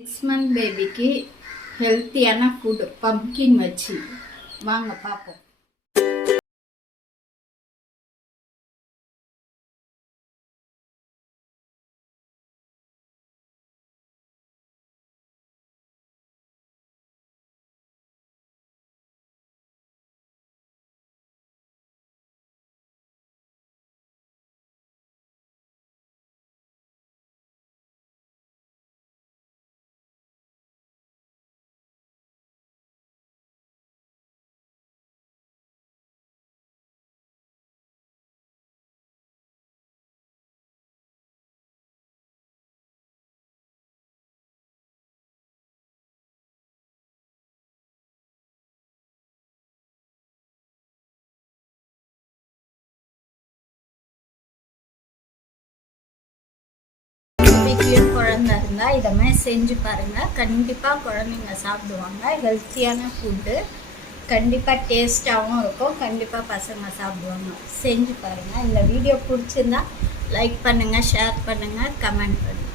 6 month பேபிக்கு ஹெல்த்தியான food pumpkin வச்சு வாங்க பார்ப்போம். குழந்தை இருந்தால் இதை மாதிரி செஞ்சு பாருங்கள். கண்டிப்பாக குழந்தைங்க சாப்பிடுவாங்க. ஹெல்த்தியான ஃபுட்டு, கண்டிப்பாக டேஸ்ட்டாகவும் இருக்கும். கண்டிப்பாக பசங்க சாப்பிடுவாங்க. செஞ்சு பாருங்கள். இந்த வீடியோ பிடிச்சிருந்தா லைக் பண்ணுங்கள், ஷேர் பண்ணுங்கள், கமெண்ட் பண்ணுங்கள்.